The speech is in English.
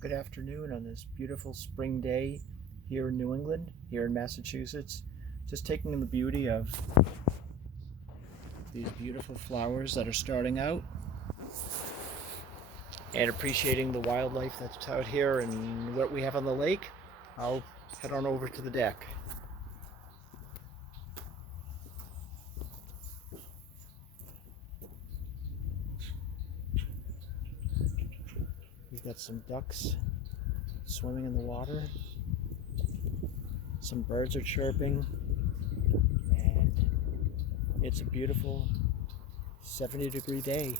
Good afternoon on this beautiful spring day here in New England, here in Massachusetts. Just taking in the beauty of these beautiful flowers that are starting out and appreciating the wildlife that's out here and what we have on the lake. I'll head on over to the deck. We've got some ducks swimming in the water. Some birds are chirping, and it's a beautiful 70-degree day.